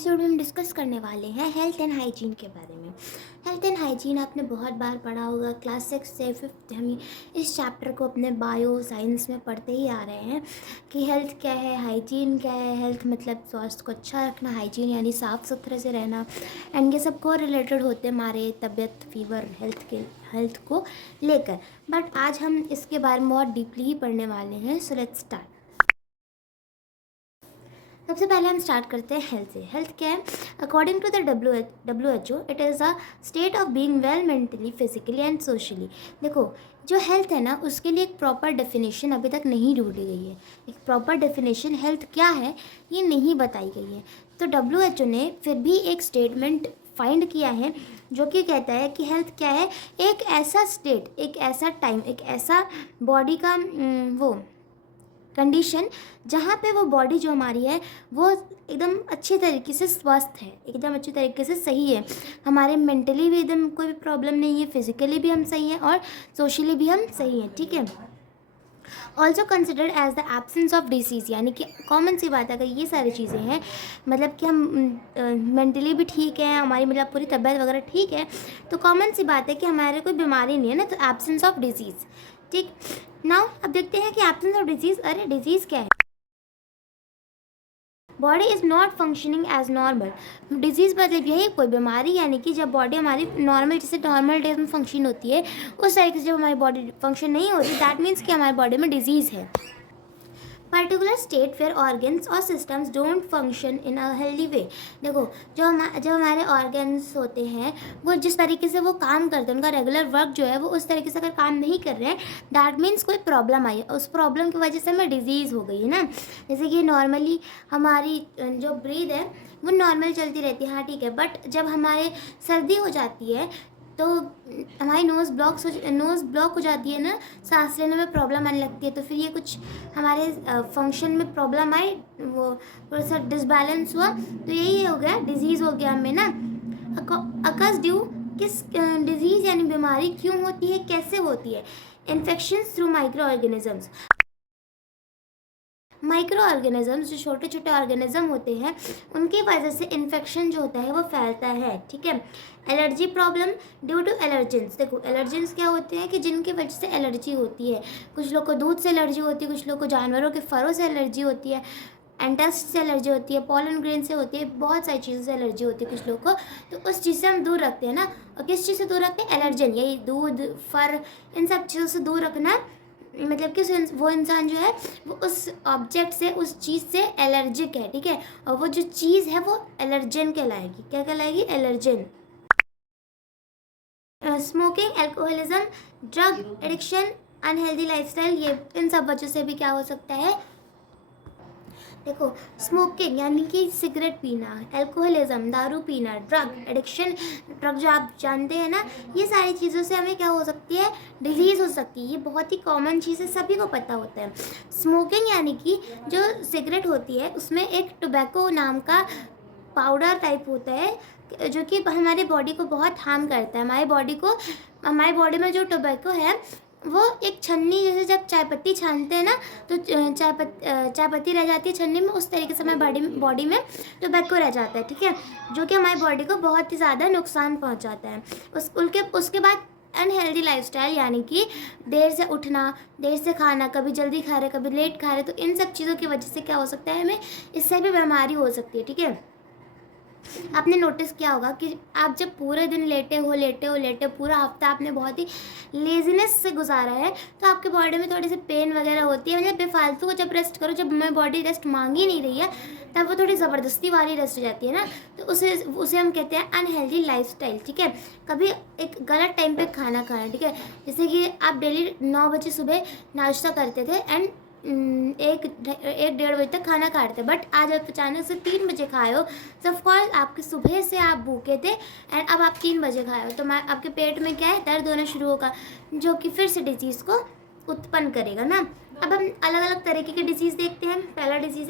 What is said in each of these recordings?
इस वीडियो में हम डिस्कस करने वाले हैं हेल्थ एंड हाइजीन के बारे में। हेल्थ एंड हाइजीन आपने बहुत बार पढ़ा होगा, क्लास 6 से 5th हम इस चैप्टर को अपने बायो साइंस में पढ़ते ही आ रहे हैं कि हेल्थ क्या है, हाइजीन क्या है। हेल्थ मतलब स्वास्थ्य को अच्छा रखना, हाइजीन यानी साफ़ सुथरे से रहना, एंड ये सब को रिलेटेड होते हैं हमारे तबीयत, फीवर, हेल्थ को लेकर। बट आज हम इसके बारे में बहुत डीपली ही पढ़ने वाले हैं। So let's start. सबसे पहले हम स्टार्ट करते हैं हेल्थ से। हेल्थ क्या है? According to the WHO it is a state of being well mentally, physically and socially. देखो, जो हेल्थ है ना, उसके लिए एक प्रॉपर डेफिनेशन अभी तक नहीं ढूंढी गई है। एक प्रॉपर डेफिनेशन हेल्थ क्या है ये नहीं बताई गई है। तो WHO ने फिर भी एक स्टेटमेंट फाइंड किया है जो कि कहता है कि हेल्थ क्या है? एक ऐसा स्टेट, एक ऐसा टाइम, एक ऐसा बॉडी का वो कंडीशन जहाँ पे वो बॉडी जो हमारी है वो एकदम अच्छी तरीके से स्वस्थ है, एकदम अच्छी तरीके से सही है। हमारे मेंटली भी एकदम कोई भी प्रॉब्लम नहीं है, फिजिकली भी हम सही हैं और सोशली भी हम सही हैं, ठीक है। Also considered as the absence of disease, यानी कि कॉमन सी बात है, अगर ये सारी चीज़ें हैं मतलब कि हम मेंटली भी ठीक है, हमारी मतलब पूरी तबीयत वगैरह ठीक है, तो कॉमन सी बात है कि हमारे कोई बीमारी नहीं है ना, तो एब्सेंस ऑफ डिजीज़। ठीक, नाउ अब देखते हैं कि एब्सेंस ऑफ डिजीज़, अरे डिजीज़ क्या है? Body is not functioning as normal. Disease मतलब यही कोई बीमारी, यानी कि जब बॉडी हमारी नॉर्मल, जैसे नॉर्मल डेज में फंक्शन होती है उस तरीके से जब हमारी बॉडी फंक्शन नहीं होती, दैट मीन्स कि हमारी बॉडी में डिजीज़ है। पर्टिकुलर स्टेट वेयर ऑर्गन्स और systems don't function in a healthy way. देखो, जो हमारे ऑर्गन्स होते हैं वो जिस तरीके से वो काम करते हैं, उनका रेगुलर वर्क जो है वो उस तरीके से अगर काम नहीं कर रहे हैं, दैट मीन्स कोई प्रॉब्लम आई है, उस प्रॉब्लम की वजह से हमें डिजीज़ हो गई है ना। जैसे कि नॉर्मली हमारी जो ब्रीद है वो नॉर्मल चलती रहती है, हाँ ठीक है, बट जब हमारे सर्दी हो जाती है तो हमारी नोज़ ब्लॉक हो जाती है ना, सांस लेने में प्रॉब्लम आने लगती है, तो फिर ये कुछ हमारे फंक्शन में प्रॉब्लम आई, वो थोड़ा सा डिसबैलेंस हुआ, तो यही हो गया, डिजीज़ हो गया हमें ना। अकस ड्यू, किस डिजीज़ यानी बीमारी क्यों होती है, कैसे होती है? Infections through micro organisms. Micro organisms जो छोटे छोटे ऑर्गेनिज्म होते हैं उनकी वजह से इन्फेक्शन जो होता है वो फैलता है, ठीक है। Allergy problem due to allergens. देखो, एलर्जेंस क्या होते हैं कि जिनकी वजह से एलर्जी होती है। कुछ लोग को दूध से एलर्जी होती है, कुछ लोग को जानवरों के फरों से एलर्जी होती है, एंटस्ट से एलर्जी होती है, पॉलन ग्रेन से होती है, बहुत सारी चीज़ों से एलर्जी होती है कुछ लोग को। तो उस चीज़ से हम दूर रखते हैं ना। और किस चीज़ से दूर रखते हैं? एलर्जन, यही दूध, फर, इन सब चीज़ों से दूर रखना। मतलब कि वो इंसान जो है वो उस ऑब्जेक्ट से, उस चीज़ से एलर्जिक है, ठीक है, और वो जो चीज़ है वो एलर्जन कहलाएगी। क्या कहलाएगी? Allergen. Smoking, alcoholism, drug addiction, unhealthy lifestyle, ये इन सब वजह से भी क्या हो सकता है? देखो, स्मोकिंग यानी कि सिगरेट पीना, एल्कोहलिज्म दारू पीना, ड्रग एडिक्शन, ड्रग जो आप जानते हैं ना, ये सारी चीज़ों से हमें क्या हो सकती है? डिजीज़ हो सकती है। ये बहुत ही कॉमन चीज़ है, सभी को पता होता है। स्मोकिंग यानी कि जो सिगरेट होती है उसमें एक टोबैको नाम का पाउडर टाइप होता है जो कि हमारे बॉडी को बहुत हार्म करता है। हमारे बॉडी में जो टोबैको है वो एक छन्नी, जैसे जब चाय पत्ती छानते हैं ना तो चाय पत्ती रह जाती है छन्नी में, उस तरीके से हमारे बॉडी में टोबैको रह जाता है, ठीक है, जो कि हमारी बॉडी को बहुत ही ज़्यादा नुकसान पहुंचाता है। उसके बाद अनहेल्दी लाइफस्टाइल, यानी कि देर से उठना, देर से खाना, कभी जल्दी खा रहे कभी लेट खा रहे, तो इन सब चीज़ों की वजह से क्या हो सकता है? हमें इससे भी बीमारी हो सकती है, ठीक है। आपने नोटिस किया होगा कि आप जब पूरे दिन लेटे हो, पूरा हफ्ता आपने बहुत ही लेजीनेस से गुजारा है, तो आपके बॉडी में थोड़ी सी पेन वगैरह होती है। मतलब बेफालतू को जब रेस्ट करो, जब हमारी बॉडी रेस्ट मांग ही नहीं रही है, तब वो थोड़ी ज़बरदस्ती वाली रेस्ट हो जाती है ना, तो उसे हम कहते हैं अनहेल्दी लाइफस्टाइल, ठीक है। कभी एक गलत टाइम पे खाना खाना, ठीक है, जैसे कि आप डेली 9 बजे सुबह नाश्ता करते थे एंड एक 1-1:30 बजे तक खाना खा रहे थे, बट आज आप अचानक से 3 बजे खाए हो, तो ऑफकोर्स आपके सुबह से आप भूखे थे एंड अब आप 3 बजे खाए हो, तो आपके पेट में क्या है? दर्द होना शुरू होगा, जो कि फिर से डिजीज़ को उत्पन्न करेगा ना। अब हम अलग अलग तरीके के डिजीज़ देखते हैं। पहला डिजीज़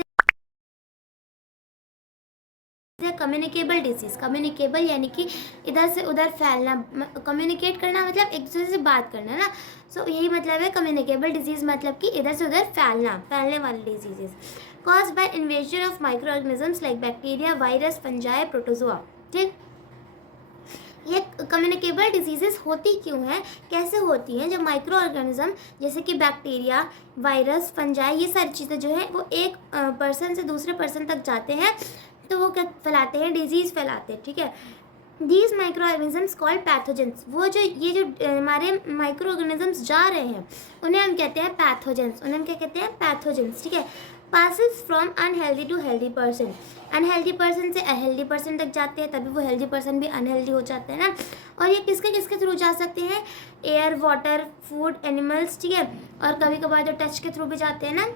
है कम्युनिकेबल डिजीज़। कम्युनिकेबल यानी कि इधर से उधर फैलना, कम्युनिकेट करना मतलब एक दूसरे से बात करना ना, सो यही मतलब है कम्युनिकेबल डिजीज़, मतलब कि इधर से उधर फैलने वाली diseases. Cause by invasion of micro organisms like bacteria, virus, fungi, protozoa. ठीक, ये कम्युनिकेबल डिजीजेस होती क्यों हैं, कैसे होती हैं? जब माइक्रो ऑर्गेनिज्म जैसे कि बैक्टीरिया, वायरस, फंजाई, ये सारी चीज़ें जो है वो एक पर्सन से दूसरे पर्सन तक जाते हैं तो वो क्या फैलाते हैं? डिजीज़ फैलाते हैं। ठीक है, these micro organisms called pathogens. वो जो ये जो हमारे माइक्रो ऑर्गेनिजम्स जा रहे हैं उन्हें हम कहते हैं पैथोजेंस। उन्हें हम क्या कहते हैं? पैथोजेंस। ठीक है, passes from unhealthy to healthy person. Unhealthy person से हेल्दी पर्सन तक जाते हैं, तभी वो हेल्दी पर्सन भी अनहेल्दी हो जाते हैं ना। और ये किसके किसके थ्रू जा सकते हैं? Air, water, food, animals. ठीक है, और कभी कभार तो टच के थ्रू भी जाते हैं ना।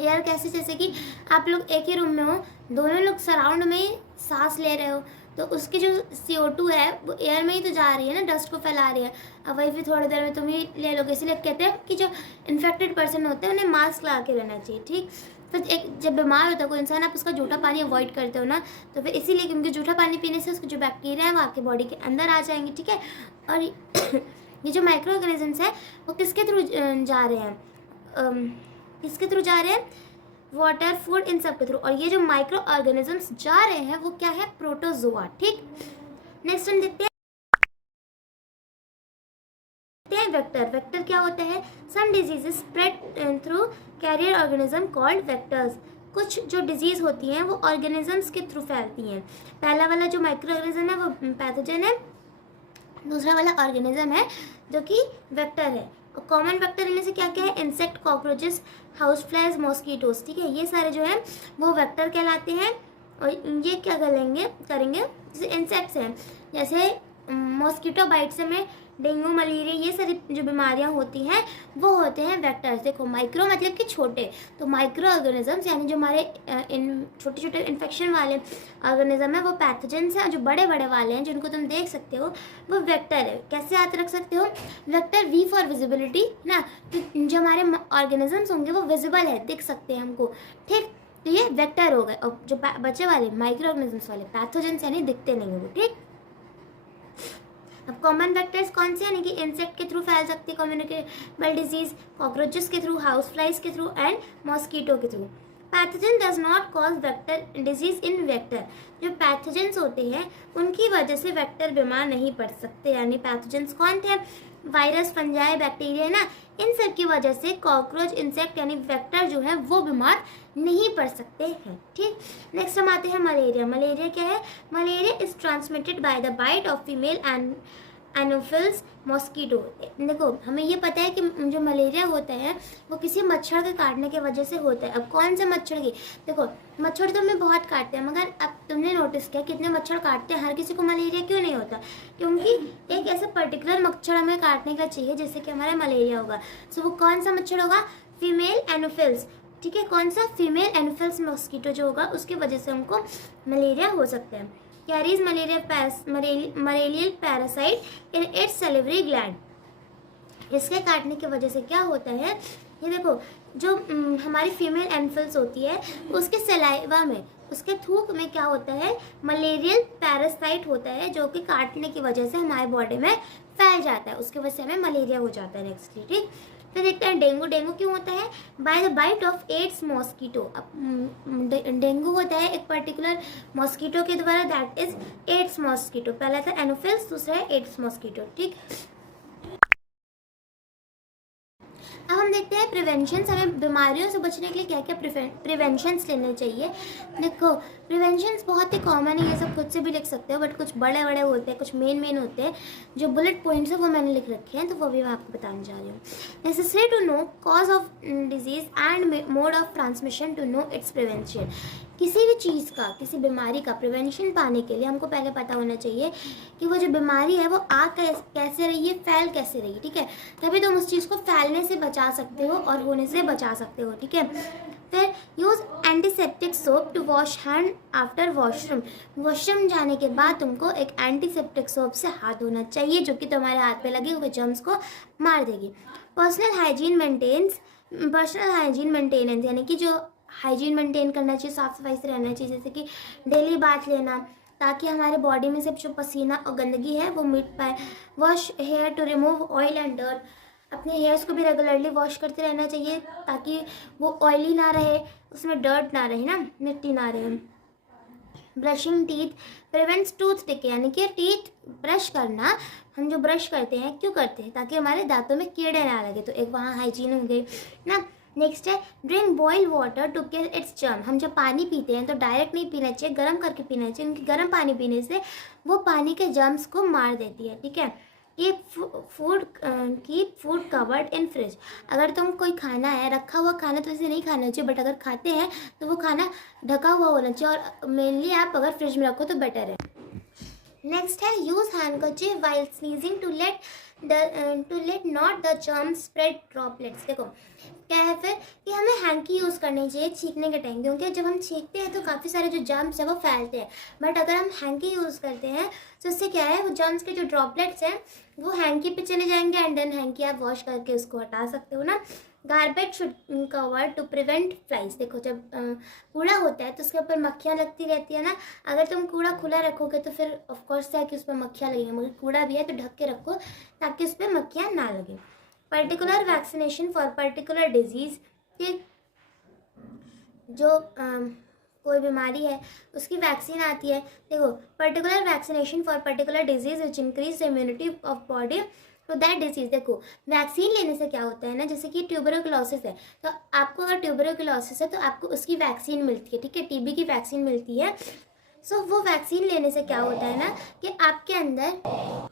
एयर कैसे? जैसे कि आप लोग एक ही रूम में हो, दोनों लोग सराउंड में सांस ले रहे हो, तो उसकी जो CO2 है वो एयर में ही तो जा रही है ना, डस्ट को फैला रही है। अब वही फिर थोड़ी देर में तुम ही ले लोगे। इसलिए कहते हैं कि जो इन्फेक्टेड पर्सन होते हैं उन्हें मास्क लगा के रहना चाहिए। ठीक, फिर एक जब बीमार होता है कोई इंसान, आप उसका जूठा पानी अवॉइड करते हो ना, तो फिर इसीलिए क्योंकि जूठा पानी पीने से उसके जो बैक्टीरिया है वो आपके बॉडी के अंदर आ जाएंगे। ठीक है, और ये जो माइक्रो ऑर्गेनिजम्स है वो किसके थ्रू जा रहे हैं? किसके थ्रू जा रहे हैं? वाटर, फूड, इन सब के थ्रू। और ये जो माइक्रो ऑर्गेनिजम्स जा रहे हैं वो क्या है? प्रोटोजोआ। ठीक, नेक्स्ट हम देखते हैं वेक्टर। वेक्टर क्या होता है? Some diseases spread through carrier organism called vectors. कुछ जो डिजीज होती हैं वो ऑर्गेनिजम्स के थ्रू फैलती हैं। पहला वाला जो माइक्रो ऑर्गेनिज्म है वो पैथोजन है, दूसरा वाला ऑर्गेनिज्म है जो कि वेक्टर है। कॉमन वेक्टर इनमें से क्या क्या है? Insect, cockroaches, house flies, mosquitoes. ठीक है, ये सारे जो है वो वेक्टर कहलाते हैं। और ये क्या करेंगे जैसे इंसेक्ट्स हैं, जैसे मॉस्किटो बाइट से हमें डेंगू, मलेरिया, ये सारी जो बीमारियां होती हैं वो होते हैं वेक्टर्स। देखो, माइक्रो मतलब कि छोटे, तो माइक्रो ऑर्गेनिजम्स यानी जो हमारे इन छोटे छोटे इन्फेक्शन वाले ऑर्गेनिज्म है वो पैथोजेंस हैं। और जो बड़े बड़े वाले हैं जिनको तुम देख सकते हो वो वेक्टर है। कैसे याद रख सकते हो? वेक्टर, वी फॉर विजिबिलिटी ना, तो जो हमारे ऑर्गेनिजम्स होंगे वो विजिबल है, दिख सकते हैं हमको। ठीक, तो ये वेक्टर हो गए। और जो बचे वाले माइक्रो ऑर्गेनिजम्स वाले पैथोजेंस यानी दिखते नहीं होंगे। ठीक, अब कॉमन वेक्टर्स कौन से? यानी कि इंसेक्ट के थ्रू फैल सकती है कम्युनिकेबल डिजीज, कॉकरोचेस के थ्रू, हाउस फ्लाइज के थ्रू एंड मॉस्किटो के through. Pathogen does not cause vector disease in vector. जो पैथोजेंस होते हैं उनकी वजह से वेक्टर बीमार नहीं पड़ सकते। यानी पैथोजेंस कौन थे? वायरस, फंजाई, बैक्टीरिया ना, इन सब की वजह से कॉकरोच, इंसेक्ट यानी वेक्टर जो है वो बीमार नहीं पड़ सकते हैं। ठीक, नेक्स्ट हम आते हैं मलेरिया। मलेरिया क्या है? Malaria is transmitted by the bite of female anopheles mosquito. देखो, हमें ये पता है कि जो मलेरिया होता है वो किसी मच्छर के काटने की वजह से होता है। अब कौन से मच्छर की? देखो, मच्छर तो हमें बहुत काटते हैं, मगर अब तुमने नोटिस किया कितने मच्छर काटते हैं? हर किसी को मलेरिया क्यों नहीं होता? क्योंकि एक ऐसा पर्टिकुलर मच्छर हमें काटने का चाहिए जिससे कि हमारा मलेरिया होगा। सो वो कौन सा मच्छर होगा? Female Anopheles. ठीक है, कौन सा? फीमेल एनोफिल्स मॉस्किटो जो होगा उसकी वजह से हमको मलेरिया हो सकता है। Carries malarial parasite in its salivary gland. इसके काटने की वजह से क्या होता है? ये देखो, जो हमारी फीमेल एनोफिल्स होती है उसके सलाइवा में, उसके थूक में क्या होता है? मलेरियल पैरासाइट होता है जो कि काटने की वजह से हमारे बॉडी में फैल जाता है, उसकी वजह से हमें मलेरिया हो जाता है। नेक्स्ट, ठीक, फिर देखते हैं डेंगू। डेंगू क्यों होता है? By the bite of aedes mosquito. अब डेंगू होता है एक पर्टिकुलर मॉस्किटो के द्वारा, दैट इज एड्स मॉस्किटो। पहला था एनोफिल्स, दूसरा है एड्स मॉस्किटो। ठीक, अब हम देखते हैं प्रिवेंशन। हमें बीमारियों से बचने के लिए क्या क्या प्रिवेंशंस लेने चाहिए। देखो, प्रिवेंशंस बहुत ही कॉमन है, ये सब खुद से भी लिख सकते हो, बट कुछ बड़े बड़े होते हैं, कुछ मेन होते हैं। जो बुलेट पॉइंट्स है वो मैंने लिख रखे हैं, तो वो भी मैं आपको बताने जा रही हूँ। Necessary to know cause of disease and mode of transmission to know its prevention. किसी भी चीज़ का, किसी बीमारी का प्रिवेंशन पाने के लिए हमको पहले पता होना चाहिए कि वो जो बीमारी है वो आ कैसे रही है, फैल कैसे रही है। ठीक है, तभी तुम उस चीज़ को फैलने से बचा सकते हो और होने से बचा सकते हो। ठीक है, फिर use antiseptic soap to wash hand after washroom. Washroom जाने के बाद तुमको एक एंटीसेप्टिक सोप से हाथ धोना चाहिए जो कि तुम्हारे हाथ पे लगे हुए जर्म्स को मार देगी। पर्सनल हाइजीन मेंटेनेंस यानी कि जो हाइजीन मेंटेन करना चाहिए, साफ़ सफाई से रहना चाहिए, जैसे कि डेली बाथ लेना ताकि हमारे बॉडी में से जो पसीना और गंदगी है वो मिट पाए। Wash hair to remove oil and dirt, अपने हेयर्स को भी रेगुलरली वॉश करते रहना चाहिए ताकि वो ऑयली ना रहे, उसमें डर्ट ना रहे ना, मिट्टी ना रहे। Brushing teeth prevents tooth decay, यानी कि टीथ ब्रश करना, हम जो ब्रश करते हैं क्यों करते हैं, ताकि हमारे दांतों में कीड़े ना लगे, तो एक वहाँ हाइजीन हो गई ना। नेक्स्ट है drink boil water to kill its germ, हम जब पानी पीते हैं तो डायरेक्ट नहीं पीना चाहिए, गर्म करके पीना चाहिए, क्योंकि गर्म पानी पीने से वो पानी के जर्म्स को मार देती है, ठीक है। Keep food covered in fridge, अगर तुम कोई खाना है, रखा हुआ खाना तो ऐसे नहीं खाना चाहिए, बट अगर खाते हैं तो वो खाना ढका हुआ होना चाहिए, और मेनली आप अगर फ्रिज में रखो तो बेटर है। नेक्स्ट है use handkerchief while sneezing to let not the germ spread droplets. देखो क्या है फिर कि हमें हैंकी यूज़ करनी चाहिए छींकने के टाइम, क्योंकि जब हम छींकते हैं तो काफ़ी सारे जो जर्म्स हैं वो फैलते हैं, बट अगर हम हैंकी यूज़ करते हैं तो उससे क्या है, वो जर्म्स के जो ड्रॉपलेट्स हैं वो हैंकी पे चले जाएंगे, एंड देन हैंकी आप वॉश करके उसको हटा सकते हो ना। Garbage should cover to prevent flies, देखो जब कूड़ा होता है तो उसके ऊपर मक्खियाँ लगती रहती है ना, अगर तुम कूड़ा खुला रखोगे तो फिर ऑफकोर्स है कि उस पर मक्खियाँ लगेंगी, मगर कूड़ा भी है तो ढक के रखो ताकि उस पर मक्खियाँ ना लगे। Particular vaccination for particular disease, कि जो कोई बीमारी है उसकी वैक्सीन आती है। देखो particular vaccination for particular disease which increase immunity of body to that disease. देखो वैक्सीन लेने से क्या होता है ना, जैसे कि ट्यूबरकुलोसिस है तो आपको अगर ट्यूबरकुलोसिस है तो आपको उसकी वैक्सीन मिलती है, ठीक है, टीबी की वैक्सीन मिलती है। सो वो वैक्सीन लेने से क्या होता है ना कि आपके अंदर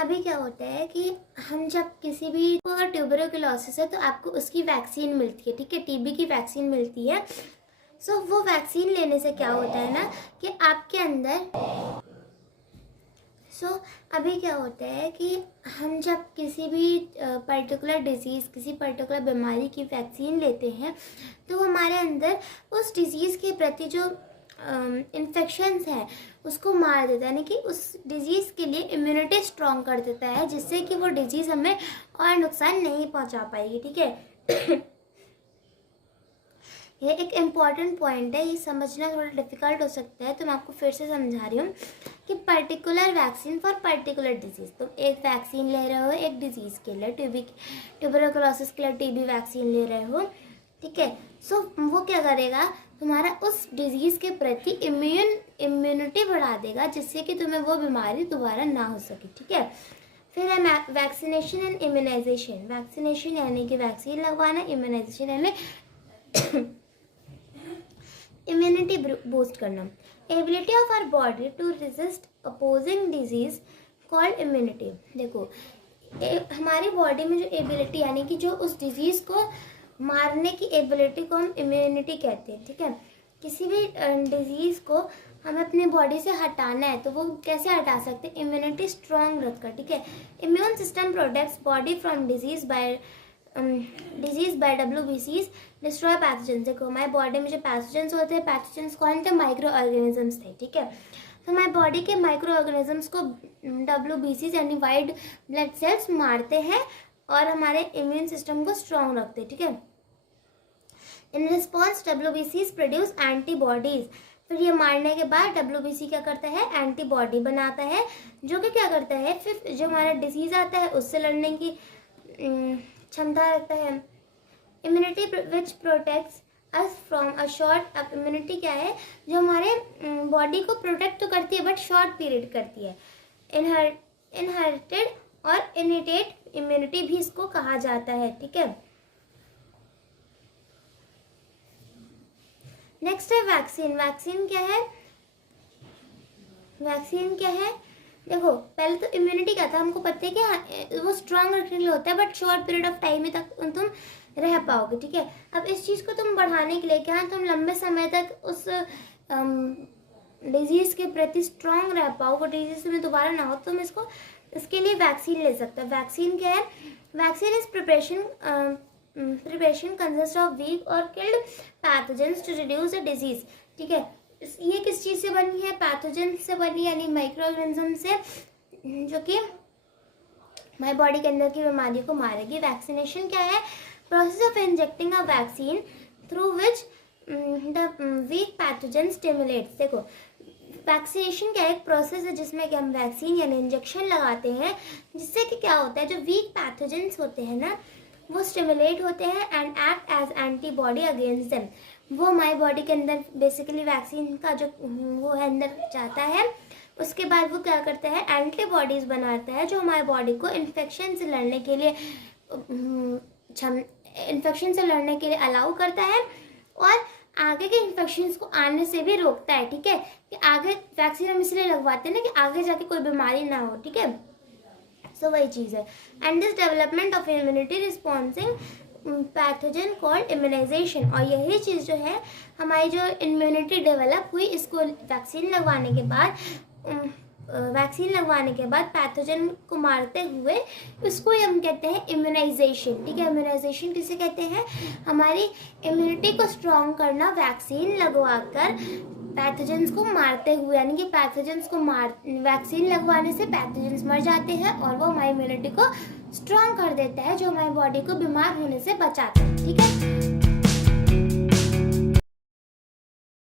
अभी क्या होता है कि हम जब किसी भी को अगर ट्यूबरकुलोसिस है तो आपको उसकी वैक्सीन मिलती है, ठीक है, टीबी की वैक्सीन मिलती है। वो वैक्सीन लेने से क्या होता है ना कि आपके अंदर अभी क्या होता है कि हम जब किसी भी पर्टिकुलर डिजीज़, किसी पर्टिकुलर बीमारी की वैक्सीन लेते हैं तो हमारे अंदर उस डिज़ीज़ के प्रति जो इन्फेक्शंस है उसको मार देता है, यानी कि उस डिज़ीज़ के लिए इम्यूनिटी स्ट्रॉन्ग कर देता है, जिससे कि वो डिज़ीज़ हमें और नुकसान नहीं पहुंचा पाएगी, ठीक है। ये एक इम्पॉर्टेंट पॉइंट है, ये समझना थोड़ा डिफ़िकल्ट हो सकता है, तो मैं आपको फिर से समझा रही हूँ कि particular vaccine for particular disease, तुम एक वैक्सीन ले रहे हो एक डिजीज़ के लिए, ट्यूबरकुलोसिस के लिए टीबी वैक्सीन ले रहे हो, ठीक है। वो क्या करेगा, तुम्हारा उस डिजीज़ के प्रति इम्यूनिटी बढ़ा देगा, जिससे कि तुम्हें वो बीमारी दोबारा ना हो सके, ठीक है। फिर है वैक्सीनेशन एंड इम्यूनाइजेशन। वैक्सीनेशन यानी कि वैक्सीन लगवाना, इम्यूनाइजेशन यानी इम्यूनिटी बूस्ट करना। Ability of our body to resist opposing disease called immunity. देखो हमारी बॉडी में जो एबिलिटी यानी कि जो उस डिजीज़ को मारने की एबिलिटी को हम इम्यूनिटी कहते हैं, ठीक है। किसी भी डिजीज़ को हमें अपनी बॉडी से हटाना है तो वो कैसे हटा सकते हैं, इम्यूनिटी स्ट्रॉन्ग रखकर, ठीक है। Immune system protects body from disease by WBCs destroy pathogens. देखो हमारी बॉडी में जो पैथोजेंस होते हैं, पैथोजेंस कौन थे, माइक्रो ऑर्गेनिजम्स थे, ठीक है। तो हमारी बॉडी के माइक्रो ऑर्गेनिजम्स को WBCs यानी वाइट ब्लड सेल्स मारते हैं और हमारे इम्यून सिस्टम को स्ट्रॉन्ग रखते हैं, ठीक है। In response WBCs produce antibodies. फिर ये मारने के बाद WBC क्या करता है, एंटीबॉडी बनाता है, जो कि क्या करता है, फिर जो हमारा डिजीज़ आता है उससे लड़ने की क्षमता रखता है। Immunity which protects us from a short. अब इम्यूनिटी क्या है, जो हमारे बॉडी को प्रोटेक्ट तो करती है बट शॉर्ट पीरियड करती है। इनहेरिटेड और इनिटेड इम्यूनिटी भी इसको कहा जाता है, ठीक है। नेक्स्ट है वैक्सीन। वैक्सीन क्या है, वैक्सीन क्या है, देखो पहले तो इम्यूनिटी क्या था, हमको पता है कि हाँ वो स्ट्रांग रखने के लिए होता है, but short period of time में तक तुम रह पाओगे, ठीक है। अब इस चीज़ को तुम बढ़ाने के लिए क्या, तुम लंबे समय तक उस डिजीज़ के प्रति स्ट्रांग रह पाओ, वो डिजीज़ में दोबारा ना हो, तुम इसके लिए वैक्सीन ले सकते हो। वैक्सीन क्या है, vaccine is preparation consist of weak और killed pathogens to reduce a disease, ठीक है। ये किस चीज़ से बनी है, पैथोजन से बनी, यानी माइक्रो ऑर्गेनिज्म से, जो कि हमारी बॉडी के अंदर की बीमारियों को मारेगी। वैक्सीनेशन क्या है, process of injecting a vaccine through which the weak pathogen stimulates. देखो वैक्सीनेशन का एक प्रोसेस है जिसमें कि हम वैक्सीन यानी इंजेक्शन लगाते हैं, जिससे कि क्या होता है जो वीक पैथोजेंस होते हैं ना वो स्टिमुलेट होते हैं and act as antibody against them. वो हमारी बॉडी के अंदर बेसिकली वैक्सीन का जो वो है अंदर जाता है, उसके बाद वो क्या करता है एंटीबॉडीज़ बनाता है जो हमारी बॉडी को इन्फेक्शन से लड़ने के लिए अलाउ करता है और आगे के इन्फेक्शंस को आने से भी रोकता है। ठीक है, कि आगे वैक्सीन हम इसलिए लगवाते हैं ना कि आगे जाके कोई बीमारी ना हो। ठीक है, सो वही चीज़ है। And this development of immunity responsing pathogen called immunisation. और यही चीज़ जो है हमारी जो इम्यूनिटी डेवलप हुई इसको वैक्सीन लगवाने के बाद पैथोजन को मारते हुए उसको हम कहते हैं इम्यूनाइजेशन। ठीक है, इम्यूनाइजेशन किसे कहते हैं? हमारी इम्यूनिटी को स्ट्रॉन्ग करना वैक्सीन लगवाकर पैथोजेंस को मारते हुए, यानी कि वैक्सीन लगवाने से पैथोजेंस मर जाते हैं और वो हमारी इम्यूनिटी को स्ट्रॉन्ग कर देता है जो हमारी बॉडी को बीमार होने से बचाता है। ठीक है,